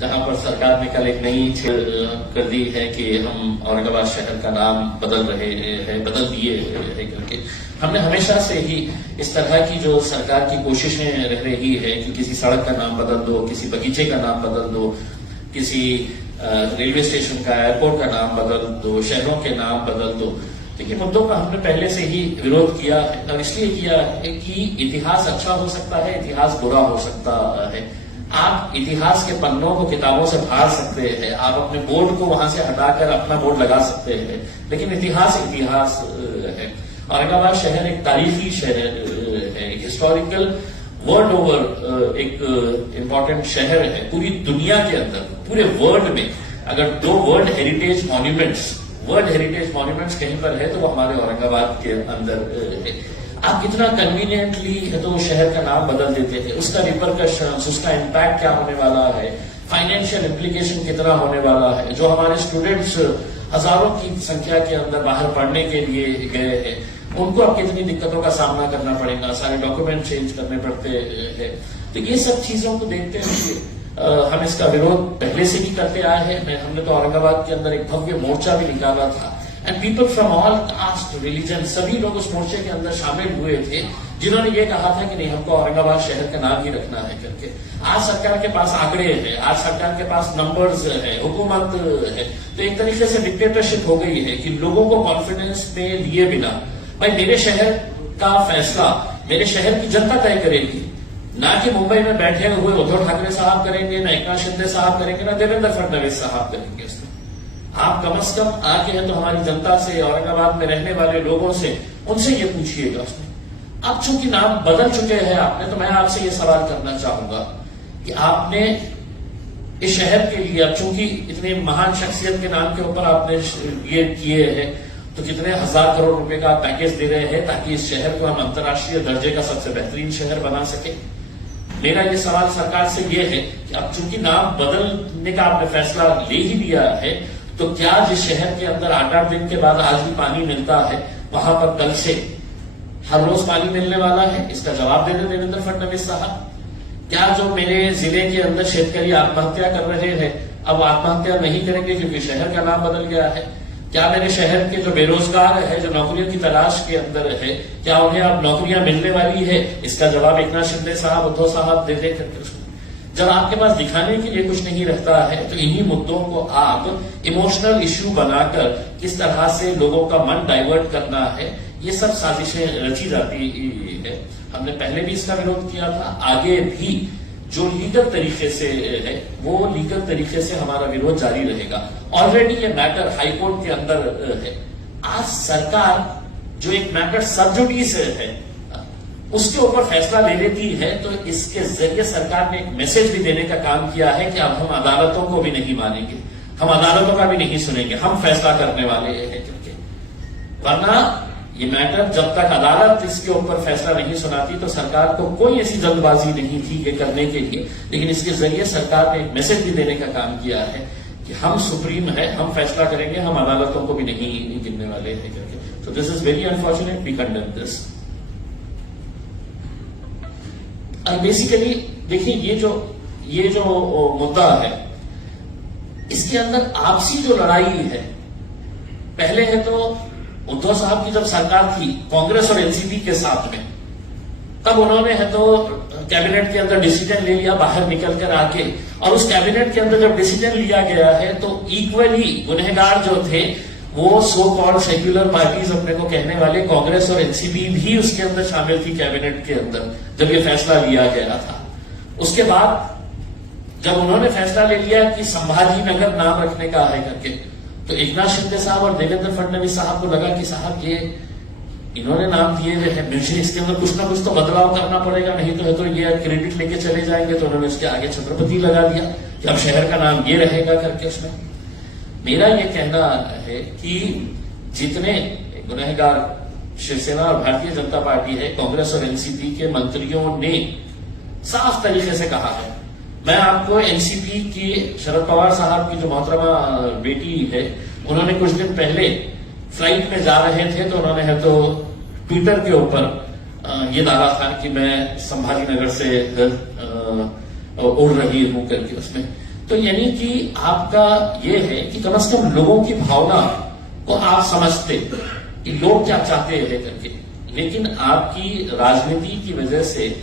जहां पर सरकार ने कल एक नई कर दी है कि हम औरंगाबाद शहर का नाम बदल दिए हैं करके। हमने हमेशा से ही इस तरह की जो सरकार की कोशिशें रह रही है कि किसी सड़क का नाम बदल दो, किसी बगीचे का नाम बदल दो, किसी रेलवे स्टेशन का, एयरपोर्ट का नाम बदल दो, शहरों के नाम बदल दो। देखिए, मुद्दों का हमने पहले से ही विरोध किया है और इसलिए किया है कि इतिहास अच्छा हो सकता है, इतिहास बुरा हो सकता है। आप इतिहास के पन्नों को किताबों से फाड़ सकते हैं, आप अपने बोर्ड को वहां से हटाकर अपना बोर्ड लगा सकते हैं, लेकिन इतिहास इतिहास है। औरंगाबाद शहर एक तारीखी शहर है, हिस्टोरिकल वर्ल्ड ओवर एक इम्पोर्टेंट शहर है पूरी दुनिया के अंदर। पूरे वर्ल्ड में अगर दो वर्ल्ड हेरिटेज मॉन्यूमेंट्स कहीं पर है तो वो हमारे औरंगाबाद के अंदर है। आप कितना कन्वीनियंटली है तो शहर का नाम बदल देते हैं, उसका रिपरकशंस, उसका इम्पैक्ट क्या होने वाला है, फाइनेंशियल इम्प्लीकेशन कितना होने वाला है। जो हमारे स्टूडेंट्स हजारों की संख्या के अंदर बाहर पढ़ने के लिए गए हैं, उनको अब कितनी दिक्कतों का सामना करना पड़ेगा, सारे डॉक्यूमेंट चेंज करने पड़ते हैं। तो ये सब चीजों को देखते हुए हम इसका विरोध पहले से भी करते आए हैं। हमने तो औरंगाबाद के अंदर एक भव्य मोर्चा भी निकाला था and people from all cast, religion, सभी लोग उस मोर्चे के अंदर शामिल हुए थे जिन्होंने ये कहा था कि नहीं, हमको औरंगाबाद शहर का नाम ही रखना है करके। आज सरकार के पास आंकड़े हैं, आज सरकार के पास नंबर्स है, हुकूमत है, तो एक तरीके से डिक्टेटरशिप हो गई है कि लोगों को कॉन्फिडेंस में लिए बिना, भाई मेरे शहर का फैसला मेरे शहर की जनता तय करेगी, ना कि मुंबई में बैठे हुए उद्धव ठाकरे साहब करेंगे, ना एकनाथ शिंदे साहब करेंगे, ना देवेंद्र फडणवीस साहब करेंगे। आप कम से कम आके हैं तो हमारी जनता से, औरंगाबाद में रहने वाले लोगों से, उनसे ये पूछिएगा। उसने अब चूंकि नाम बदल चुके हैं आपने, तो मैं आपसे ये सवाल करना चाहूंगा कि आपने इस शहर के लिए, अब चूंकि इतने महान शख्सियत के नाम के ऊपर आपने ये किए हैं, तो कितने हजार करोड़ रुपए का पैकेज दे रहे हैं ताकि इस शहर को हम अंतर्राष्ट्रीय दर्जे का सबसे बेहतरीन शहर बना सके। मेरा ये सवाल सरकार से ये है कि अब चूंकि नाम बदलने का आपने फैसला ले ही लिया है, तो क्या जिस शहर के अंदर 8-8 दिन के बाद आज भी पानी मिलता है, वहां पर कल से हर रोज पानी मिलने वाला है? इसका जवाब दे दें देवेंद्र फडणवीस साहब। क्या जो मेरे जिले के अंदर शेतकरी आत्महत्या कर रहे हैं, अब आत्महत्या नहीं करेंगे क्योंकि शहर का नाम बदल गया है? क्या मेरे शहर के जो बेरोजगार है, जो नौकरियों की तलाश के अंदर है, क्या उन्हें अब नौकरियां मिलने वाली है? इसका जवाब एकनाथ शिंदे साहब, उद्धव साहब दे दे करके। जब आपके पास दिखाने के लिए कुछ नहीं रहता है, तो इन्हीं मुद्दों को आप इमोशनल इश्यू बनाकर किस तरह से लोगों का मन डाइवर्ट करना है, ये सब साजिशें रची जाती है। हमने पहले भी इसका विरोध किया था, आगे भी जो लीगल तरीके से है वो लीगल तरीके से हमारा विरोध जारी रहेगा। ऑलरेडी ये मैटर हाईकोर्ट के अंदर है। आज सरकार जो एक मैटर सब जुडिस है उसके ऊपर फैसला ले लेती है, तो इसके जरिए सरकार ने एक मैसेज भी देने का काम किया है कि अब हम अदालतों को भी नहीं मानेंगे, हम अदालतों का भी नहीं सुनेंगे, हम फैसला करने वाले हैं करके। वरना ये मैटर जब तक अदालत इसके ऊपर फैसला नहीं सुनाती तो सरकार को कोई ऐसी जल्दबाजी नहीं थी कि करने के लिए, लेकिन इसके जरिए सरकार ने एक मैसेज भी देने का काम किया है कि हम सुप्रीम है, हम फैसला करेंगे, हम अदालतों को भी नहीं गिनने वाले हैं करके। तो this is very unfortunate, we condemn this. Basically देखिए, ये जो मुद्दा है, इसके अंदर आपसी जो लड़ाई है, पहले है तो उद्धव साहब की जब सरकार थी कांग्रेस और एनसीपी के साथ में, तब उन्होंने है तो कैबिनेट के अंदर डिसीजन ले लिया बाहर निकल कर आके, और उस कैबिनेट के अंदर जब डिसीजन लिया गया है तो इक्वली गुनहगार जो थे वो सो कॉल्ड सेक्युलर पार्टीज अपने को कहने वाले कांग्रेस और एनसीपी भी उसके अंदर शामिल थी कैबिनेट के अंदर जब ये फैसला लिया गया था। उसके बाद जब उन्होंने फैसला ले लिया कि संभाजी नगर नाम रखने का है करके, तो एकनाथ शिंदे साहब और देवेंद्र फडणवीस साहब को लगा कि साहब ये इन्होंने नाम दिए हुए हैं, मुझे इसके अंदर कुछ ना कुछ तो बदलाव करना पड़ेगा, नहीं तो है तो ये क्रेडिट लेके चले जाएंगे। तो उन्होंने उसके आगे छत्रपति लगा दिया कि अब शहर का नाम ये रहेगा करके। उसमें मेरा ये कहना है कि जितने गुनहगार शिवसेना और भारतीय जनता पार्टी है, कांग्रेस और एनसीपी के मंत्रियों ने साफ तरीके से कहा है। मैं आपको एनसीपी की शरद पवार साहब की जो मोहतरमा बेटी है, उन्होंने कुछ दिन पहले फ्लाइट में जा रहे थे तो उन्होंने है तो ट्विटर के ऊपर ये डाला था कि मैं संभाजी नगर से उड़ रही हूं करके। उसमें तो यानी कि आपका ये है कि कम से कम लोगों की भावना को आप समझते कि लोग क्या चाहते हैं करके, लेकिन आपकी राजनीति की वजह से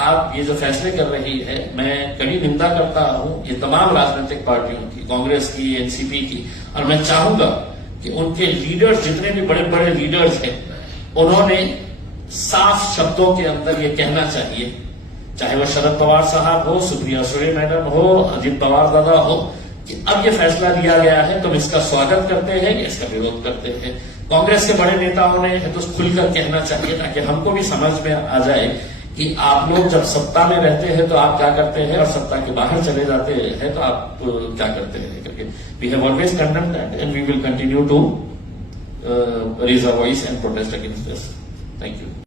आप ये जो फैसले कर रही है, मैं कड़ी निंदा करता हूं ये तमाम राजनीतिक पार्टियों की, कांग्रेस की, एनसीपी की, और मैं चाहूंगा कि उनके लीडर्स, जितने भी बड़े बड़े लीडर्स हैं, उन्होंने साफ शब्दों के अंदर ये कहना चाहिए, चाहे वो शरद पवार साहब हो, सुप्रिया सुले मैडम हो, अजित पवार दादा हो, कि अब ये फैसला लिया गया है, तुम इसका स्वागत करते हैं या इसका विरोध करते हैं। कांग्रेस के बड़े नेताओं ने तो खुलकर कहना चाहिए, ताकि हमको भी समझ में आ जाए कि आप लोग जब सत्ता में रहते हैं तो आप क्या करते हैं, और सत्ता के बाहर चले जाते हैं तो आप क्या करते हैं करके। We have always condemned that and we will continue to raise a voice and protest against this. Thank you.